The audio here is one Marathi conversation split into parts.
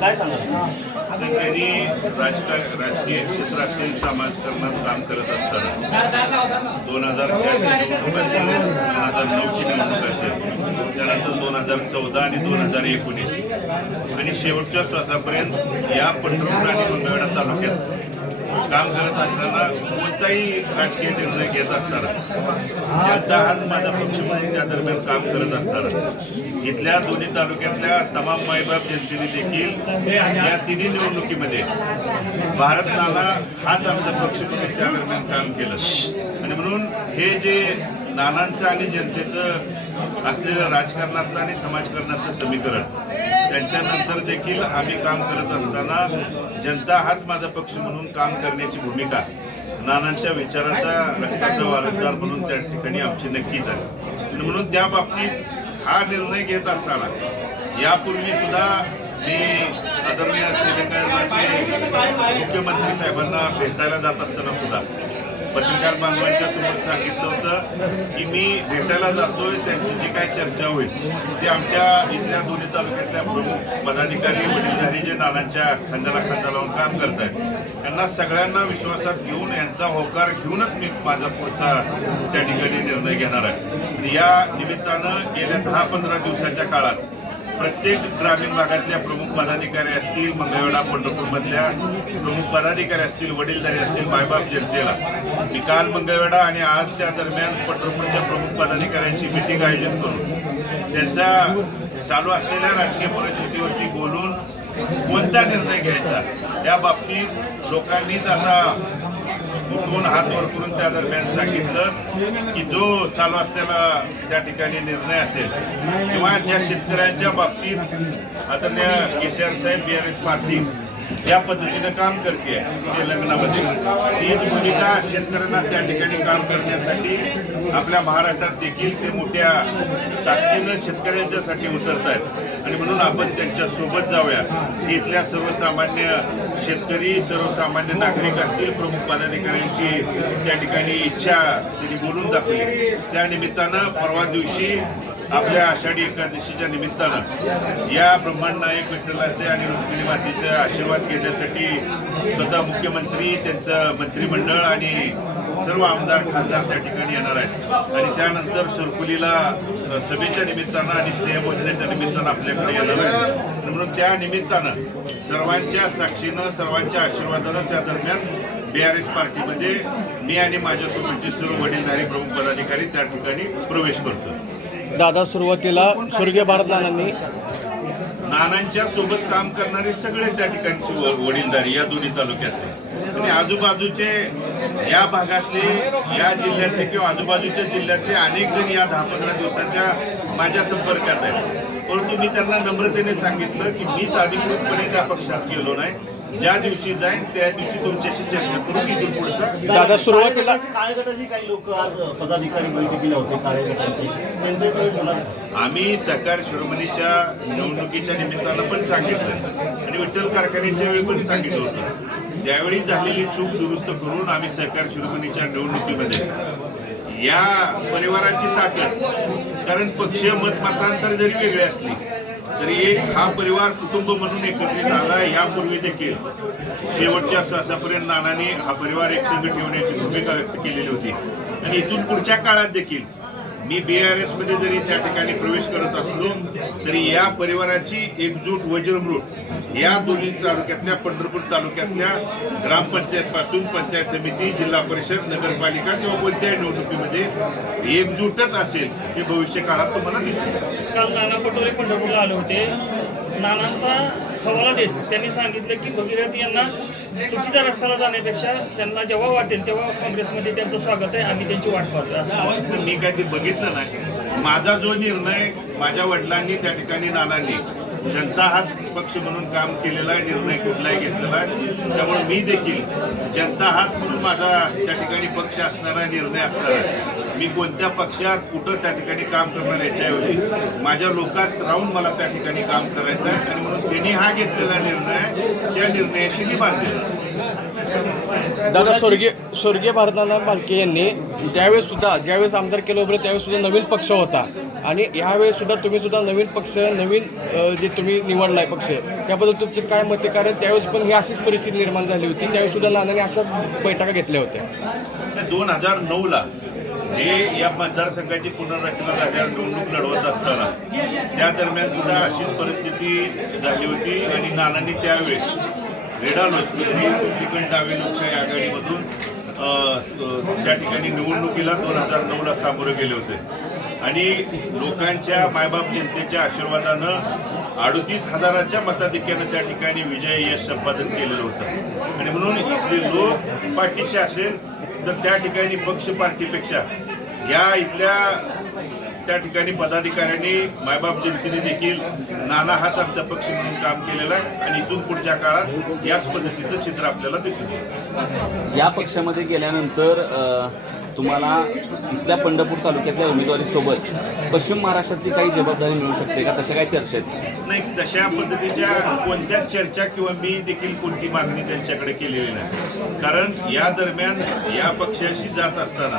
काय सांगा? त्यांनी राजकीय क्षेत्रातील समाजकारणात काम करत असताना 2004 निवडणूक असेल, 2009ची निवडणूक असेल, त्यानंतर 2014 आणि 2019 आणि शेवटच्या श्वासापर्यंत या पंढरपूर आणि मंगळवेढा तालुक्यात काम करत असताना कोणताही राजकीय निर्णय घेत असताना जनता हाच माझा पक्ष म्हणून त्या दरम्यान काम करत असताना इथल्या दोन्ही तालुक्यातल्या तमाम मायबाप जनतेने देखील या तिन्ही निवडणुकीमध्ये भारत नाना हाच आमचा पक्ष म्हणून त्या दरम्यान काम केलं आणि म्हणून हे जे नानांचं आणि जनतेचं असलेलं राजकारणातलं आणि समाजकारणातलं समीकरण त्यांच्यानंतर देखील आम्ही काम करत असताना जनता हाच माझा पक्ष म्हणून काम करण्याची भूमिका नानांच्या विचाराचा रक्ताचा वारसदार म्हणून त्या ठिकाणी आमची नक्कीच आहे आणि म्हणून त्या बाबतीत हा निर्णय घेत असताना यापूर्वी सुद्धा मी आदरणीय श्रीलंकेचे मुख्यमंत्री साहेबांना भेटायला जात असताना सुद्धा पत्रकार बांधवांच्या समोर सांगितलं होतं की मी भेटायला जातोय, त्यांची जी काय चर्चा होईल ते आमच्या इथल्या दोन्ही तालुक्यातल्या प्रमुख पदाधिकारी वडीलधारी जे नानांच्या खांद्याला खांदा लावून काम करत आहेत त्यांना सगळ्यांना विश्वासात घेऊन यांचा होकार घेऊनच मी माझा पुढचा त्या ठिकाणी निर्णय घेणार आहे. आणि या निमित्तानं गेल्या 10-15 दिवसाच्या काळात प्रत्येक ग्रामीण भागातल्या प्रमुख पदाधिकारी असतील, मंगळवेढा पंढरपूरमधल्या प्रमुख पदाधिकारी असतील, वडीलधारी असतील, मायबाप जनतेला मी काल मंगळवेढा आणि आजच्या दरम्यान पंढरपूरच्या प्रमुख पदाधिकाऱ्यांची मिटिंग आयोजित करून त्यांचा चालू असलेल्या राजकीय परिस्थितीवरती बोलून कोणता निर्णय घ्यायचा या बाबतीत लोकांनीच आता उठवून हात वर करून त्या दरम्यान सांगितलं की जो चालू असलेला त्या ठिकाणी निर्णय असेल किंवा ज्या शेतकऱ्यांच्या बाबतीत आदरणीय केसीआर साहेब बीआरएस पार्टी ज्या पद्धतीनं काम करते तेलंगणामध्ये तीच भूमिका शेतकऱ्यांना त्या ठिकाणी काम करण्यासाठी आपल्या महाराष्ट्रात देखील ते मोठ्या ताकदीनं शेतकऱ्यांच्यासाठी उतरत आहेत आणि म्हणून आपण त्यांच्या सोबत जाऊया. इथल्या सर्वसामान्य शेतकरी, सर्वसामान्य नागरिक असतील, प्रमुख पदाधिकाऱ्यांची त्या ठिकाणी इच्छा त्यांनी बोलून दाखवली. त्या निमित्तानं परवा दिवशी आपल्या आषाढी एकादशीच्या निमित्तानं या ब्रह्मांड नायक विठ्ठलाचे आणि रुक्मिणी मातेचे आशीर्वाद घेण्यासाठी स्वतः मुख्यमंत्री, त्यांचं मंत्रिमंडळ आणि सर्व आमदार खासदार त्या ठिकाणी येणार आहेत आणि त्यानंतर सरकुलीला सभेच्या निमित्तानं आणि स्नेहभोजनाच्या निमित्तानं आपल्याकडे येणार आहेत. म्हणून त्या निमित्तानं सर्वांच्या साक्षीनं, सर्वांच्या आशीर्वादानं त्या दरम्यान बीआरएस पार्टीमध्ये मी आणि माझ्यासोबतचे सर्व वडीलधारी प्रमुख पदाधिकारी त्या ठिकाणी प्रवेश करतो. दादा, सुरुवातीला स्वर्गीय भारतनानांनी नानांच्या सोबत काम करणारे सगळे त्या ठिकाणचे वडीलधारी या दोन्ही तालुक्यातले आणि आजूबाजूचे या भागातले, या जिल्ह्यातले किंवा आजूबाजूच्या जिल्ह्यातले अनेक जण या 10-15 दिवसाच्या माझ्या संपर्कात आहेत. परंतु मी त्यांना नम्रतेने सांगितलं की मीच अधिकृतपणे त्या पक्षात गेलो नाही. ज्या दिवशी जाईन त्या दिवशी तुमच्याशी चर्चा करून इथून पुढचा. दादा, सुरुवातीला काळे गटाचे काही लोक आज पदाधिकारी बैठकीला होते काळे गटाचे, त्यांचे प्रवेश होणार. आम्ही सहकार शिरोमणीच्या निवडणुकीच्या निमित्तानं पण सांगितलं आणि विठ्ठल कारखान्याच्या वेळी पण सांगितलं होतं. त्यावेळी झालेली चूक दुरुस्त करून आम्ही सहकार शिरोमणीच्या निवडणुकीमध्ये या परिवाराची ताकद, कारण पक्षीय मतमतांतर जरी वेगळी असली तरी एक हा परिवार कुटुंब म्हणून एकत्रित आला. यापूर्वी देखील शेवटच्या श्वासापर्यंत नानांनी हा परिवार एकसंघ ठेवण्याची भूमिका व्यक्त केलेली होती आणि इथून पुढच्या काळात देखील मी बीआरएस मध्ये जरी त्या ठिकाणी प्रवेश करत असलो तरी या परिवाराची एकजूट वज्रमृत या दोन्ही तालुक्यातल्या, पंढरपूर तालुक्यातल्या ग्रामपंचायत पासून पंचायत समिती, जिल्हा परिषद, नगरपालिका किंवा कोणत्याही निवडणुकीमध्ये एकजूटच असेल हे भविष्य काळात तुम्हाला दिसून. काल नाना पटोले पंढरपूरला आले होते. नानांचा हवाला देत त्यांनी सांगितलं की भगीरथ यांना चुकीच्या रस्त्याला जाण्यापेक्षा त्यांना जेव्हा वाटेल तेव्हा काँग्रेसमध्ये त्यांचं स्वागत आहे, आम्ही त्यांची वाट पाहतोय असं. मी काय ते बघितलं नाही. माझा जो निर्णय माझ्या वडिलांनी त्या ठिकाणी, नानांनी जनता हाच पक्ष म्हणून काम केलेला आहे, निर्णय कुठलाही घेतलेला आहे. त्यामुळे मी देखील जनता हाच म्हणून माझा त्या ठिकाणी पक्ष असणारा, निर्णय असणार आहे. मी कोणत्या पक्षात कुठं त्या ठिकाणी काम करणार याच्याऐवजी माझ्या लोकात राहून मला त्या ठिकाणी काम करायचं आहे आणि म्हणून त्यांनी हा घेतलेला निर्णय, त्या निर्णयाशी मी बांधलेला. दादा स्वर्गीय भारतनाना बालके यांनी त्यावेळेस सुद्धा ज्यावेळेस आमदार केलं होतं त्यावेळेस सुद्धा नवीन पक्ष होता आणि ह्यावेळेस सुद्धा तुम्ही सुद्धा नवीन पक्ष जे तुम्ही निवडलाय पक्ष त्याबद्दल तुमचे काय मत आहे? कारण त्यावेळेस पण ही अशीच परिस्थिती निर्माण झाली होती, त्यावेळेस सुद्धा नानांनी अशाच बैठका घेतल्या होत्या. 2009ला जे या मतदारसंघाची पुनर्रचना झाल्यावर निवडणूक लढवत असताना त्या दरम्यान सुद्धा अशीच परिस्थिती झाली होती आणि नानांनी त्यावेळेस रेडा लोकसभेतील डावी लोकशाही आघाडीमधून त्या ठिकाणी निवडणुकीला 2009ला सामोरे गेले होते आणि लोकांच्या मायबाप जनतेच्या आशीर्वादानं 38,000च्या मताधिक्यानं त्या ठिकाणी विजय यश संपादन केलेलं होतं आणि म्हणून इथले लोक पाठीशी असेल तर त्या ठिकाणी पक्ष पार्टीपेक्षा या इथल्या त्या ठिकाणी पदाधिकाऱ्यांनी मायबाप जनतेने देखील नाना हाच आमचा पक्ष म्हणून काम केलेला आहे आणि इथून पुढच्या काळात याच पद्धतीचं चित्र आपल्याला दिसून येईल. या पक्षामध्ये गेल्यानंतर तुम्हाला इथल्या पंढरपूर तालुक्यातल्या उमेदवारीसोबत पश्चिम महाराष्ट्रातली काही जबाबदारी मिळू शकते का? तशा काही चर्चा आहेत? नाही, तशा पद्धतीच्या कोणत्याच चर्चा किंवा मी देखील कोणती मागणी त्यांच्याकडे केलेली नाही. कारण या दरम्यान या पक्षाशी जात असताना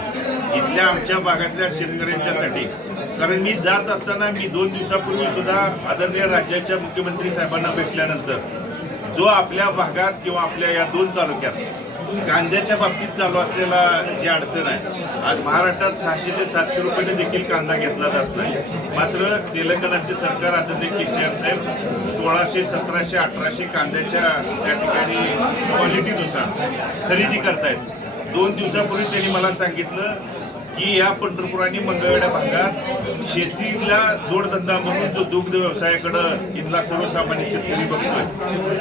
इथल्या आमच्या भागातल्या शेतकऱ्यांच्यासाठी, कारण मी जात असताना मी 2 दिवसापूर्वी सुद्धा आदरणीय राज्याच्या मुख्यमंत्री साहेबांना भेटल्यानंतर जो आपल्या भागात किंवा आपल्या या 2 तालुक्यात कांद्याच्या बाबतीत चालू असलेला जी अडचण आहे, आज महाराष्ट्रात 600 ते 700 रुपयाने देखील कांदा घेतला जात नाही. मात्र तेलंगणाचे सरकार आदरणीय केसीआर साहेब 1600, 1700, 1800 कांद्याच्या त्या ठिकाणी क्वालिटीनुसार खरेदी करतायत. 2 दिवसापूर्वी त्यांनी मला सांगितलं की या पंढरपूर आणि मंगळवेढा भागात शेतीला जोडधंदा म्हणून जो दुग्ध व्यवसायाकडं इथला सर्वसामान्य शेतकरी बघतोय,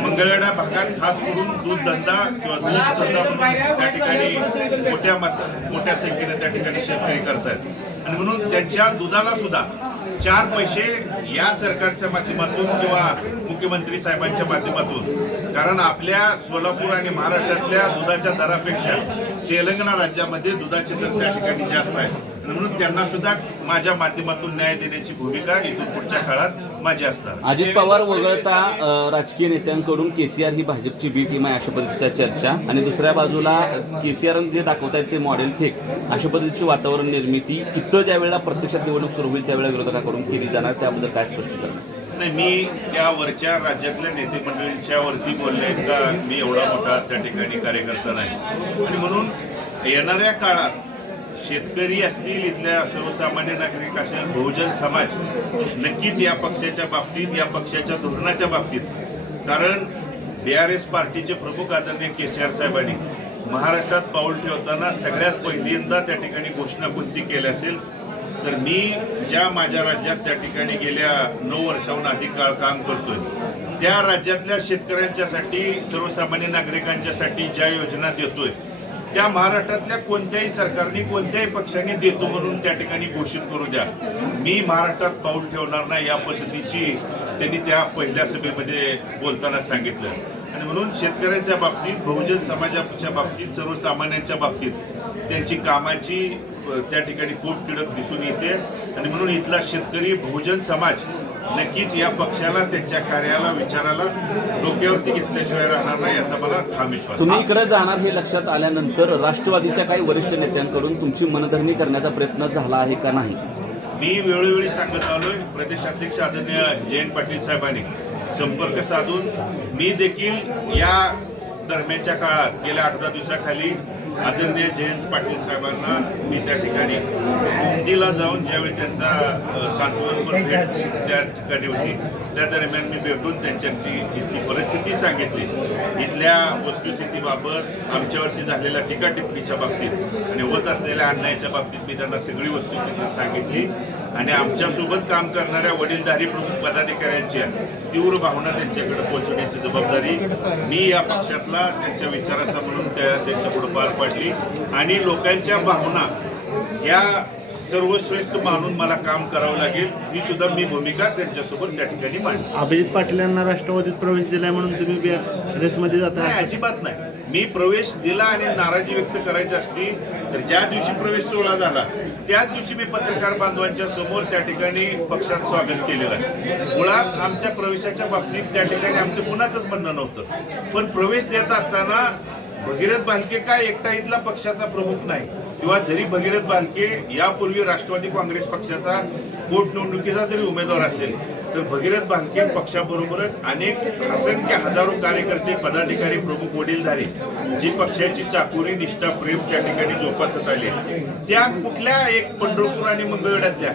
मंगळवेढा भागात खास करून दूध धंदा किंवा दूध धंदा म्हणून त्या ठिकाणी मोठ्या संख्येने त्या ठिकाणी शेतकरी करतायत आणि म्हणून त्यांच्या दुधाला सुद्धा 4 पैसे या सरकारच्या माध्यमातून किंवा मुख्यमंत्री साहेबांच्या माध्यमातून, कारण आपल्या सोलापूर आणि महाराष्ट्रातल्या दुधाच्या दरापेक्षा तेलंगणा राज्यामध्ये दुधाचे दर त्या ठिकाणी जास्त आहेत आणि म्हणून त्यांना सुद्धा माझ्या माध्यमातून न्याय देण्याची भूमिका इथून पुढच्या काळात माझी असणार. अजित पवार वगळता राजकीय नेत्यांकडून केसीआर ही भाजपची बी टीम आहे अशा पद्धतीच्या चर्चा आणि दुसऱ्या बाजूला केसीआर जे दाखवतायत ते मॉडेल फेक अशा पद्धतीची वातावरण निर्मिती इथं ज्या वेळेला प्रत्यक्षात निवडणूक सुरू होईल त्यावेळेला विरोधकाकडून केली जाणार, त्याबद्दल काय स्पष्ट करणार? नाही, मी त्या वरच्या राज्यातल्या नेते मंडळींच्या वरती बोलले का मी एवढा मोठा त्या ठिकाणी कार्यकर्ता नाही आणि म्हणून येणाऱ्या काळात शेतकरी असतील, इथल्या सर्वसामान्य नागरिक असेल, बहुजन समाज नक्कीच या पक्षाच्या बाबतीत, या पक्षाच्या धोरणाच्या बाबतीत, कारण BRS पार्टीचे प्रमुख आदरणीय केसीआर साहेबांनी महाराष्ट्रात पाऊल ठेवताना सगळ्यात पहिल्यांदा त्या ठिकाणी घोषणा कोणती केली असेल तर मी ज्या माझ्या राज्यात त्या ठिकाणी गेल्या 9 वर्षाहून अधिक काळ काम करतोय त्या राज्यातल्या शेतकऱ्यांच्यासाठी, सर्वसामान्य नागरिकांच्यासाठी ज्या योजना देतोय त्या महाराष्ट्रातल्या कोणत्याही सरकारने, कोणत्याही पक्षाने देतो म्हणून त्या ठिकाणी घोषित करू द्या. मी महाराष्ट्रात पाऊल ठेवणार नाही या पद्धतीची त्यांनी त्या पहिल्या सभेमध्ये बोलताना सांगितलं आणि म्हणून शेतकऱ्यांच्या बाबतीत, बहुजन समाजाच्या बाबतीत, सर्वसामान्यांच्या बाबतीत त्यांची कामाची त्या ठिकाणी पोटतिडक दिसून येते आणि म्हणून इथला शेतकरी, बहुजन समाज नक्कीच या पक्षाला, त्यांच्या कार्याला, विचाराला डोक्यावरती घेतल्याशिवाय राहणार नाही याचा मला ठाम विश्वास. तुम्ही इकडे जाणार हे लक्षात आल्यानंतर राष्ट्रवादीच्या काही वरिष्ठ नेत्यांकडून तुमची मनधरणी करण्याचा प्रयत्न झाला आहे का नाही? मी वेळोवेळी सांगत आलोय. प्रदेशाध्यक्ष आदरणीय जयंत पाटील साहेबांनी संपर्क साधून मी देखील या दरम्यानच्या काळात गेल्या 8-10 दिवसाखाली आदरणीय जयंत पाटील साहेबांना मी त्या ठिकाणी मुंबईला जाऊन ज्यावेळी त्यांचा सांत्वनपर भेट त्या ठिकाणी होती त्या दरम्यान मी भेटून त्यांच्याची इथली परिस्थिती सांगितली, इथल्या वस्तुस्थितीबाबत, आमच्यावरती झालेल्या टीका-टिप्पणीच्या बाबतीत आणि होत असलेल्या अन्यायाच्या बाबतीत मी त्यांना सगळी वस्तुस्थिती सांगितली आणि आमच्यासोबत काम करणाऱ्या वडीलधारी प्रमुख पदाधिकाऱ्यांच्या तीव्र भावना त्यांच्याकडे पोहोचवण्याची जबाबदारी मी या पक्षातला त्यांच्या विचाराचा म्हणून त्यांच्यापुढे पार पाडली आणि लोकांच्या भावना या सर्वश्रेष्ठ मानून मला काम करावं लागेल ही भूमिका त्यांच्यासोबत त्या ठिकाणी मांडली. अभिजित पाटील यांना राष्ट्रवादीत प्रवेश दिलाय म्हणून तुम्ही रेसमध्ये जाता? अजिबात नाही. मी प्रवेश दिला आणि नाराजी व्यक्त करायची असती तर ज्या दिवशी प्रवेश सोहळा झाला त्याच दिवशी मी पत्रकार बांधवांच्या समोर त्या ठिकाणी पक्षात स्वागत केलेलं आहे. मुळात आमच्या प्रवेशाच्या बाबतीत त्या ठिकाणी आमचं कुणाचंच म्हणणं नव्हतं, पण प्रवेश देत असताना भगीरथ भालके काय एकटा इथला पक्षाचा प्रमुख नाही, किंवा जरी भगीरथ भालके यापूर्वी राष्ट्रवादी काँग्रेस पक्षाचा पोटनिवडणुकीचा जरी उमेदवार असेल, तर भगीरथ भालके पक्षाबरोबरच अनेक असंख्य हजारो कार्यकर्ते, पदाधिकारी, प्रमुख, वडीलधारी जी पक्षाची चाकोरी, निष्ठा, प्रेम त्या ठिकाणी जोपासत आले, त्या कुठल्या एक पंढरपूर आणि मंगळवेढ्यातल्या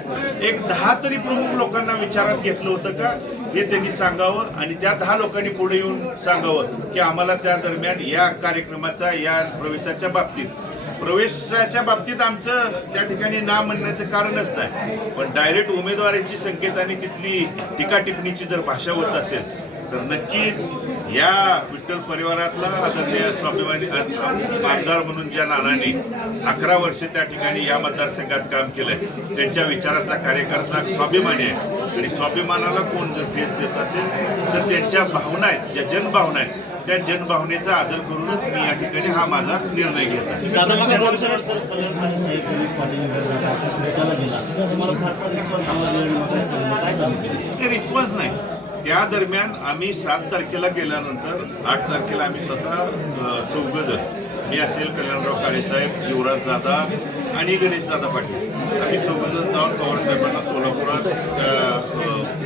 एक 10 तरी प्रमुख लोकांना विचारात घेतलं होतं का, हे त्यांनी सांगावं. आणि त्या 10 लोकांनी पुढे येऊन सांगावं की आम्हाला त्या दरम्यान या कार्यक्रमाचा, या प्रवेशाच्या बाबतीत आमचं त्या ठिकाणी ना म्हणण्याचं कारणच नाही. पण डायरेक्ट उमेदवारांची संकेत आणि तिथली टीका टिप्पणीची जर भाषा होत असेल, तर नक्कीच या विठ्ठल परिवारातला आदरणीय स्वाभिमानी आमदार म्हणून ज्या नानांनी 11 वर्ष त्या ठिकाणी या मतदारसंघात काम केलंय, त्यांच्या विचाराचा कार्यकर्ता स्वाभिमानी आहे. आणि स्वाभिमानाला कोण जर ठेच देत असेल, तर त्यांच्या भावना आहेत, ज्या जनभावना आहेत, त्या जनभावनेचा आदर करूनच मी या ठिकाणी हा माझा निर्णय घेत आहे. दादा मग पोलीस पाटील दिला तुम्हाला फारसा रिस्पॉन्स काय झालं? रिस्पॉन्स नाही. त्या दरम्यान आम्ही 7 तारखेला गेल्यानंतर 8 तारखेला आम्ही स्वतः 4 जण, मी असेल, कल्याणराव काळेसाहेब, युवराज दादा आणि गणेश दादा पाटील, आम्ही 4 जण जाऊन पवार साहेबांना सोलापुरात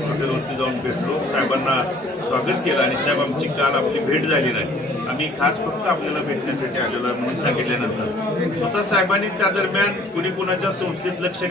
हॉटेलवरती जाऊन भेटलो, साहेबांना स्वागत केलं. आणि साहेब, आमची काल आपली भेट झाली नाही, आम्ही खास फक्त आपल्याला भेटण्यासाठी आलेलो आहे म्हणून सांगितल्यानंतर स्वतः साहेबांनी त्या दरम्यान कुणी कुणाच्या संस्थेत लक्ष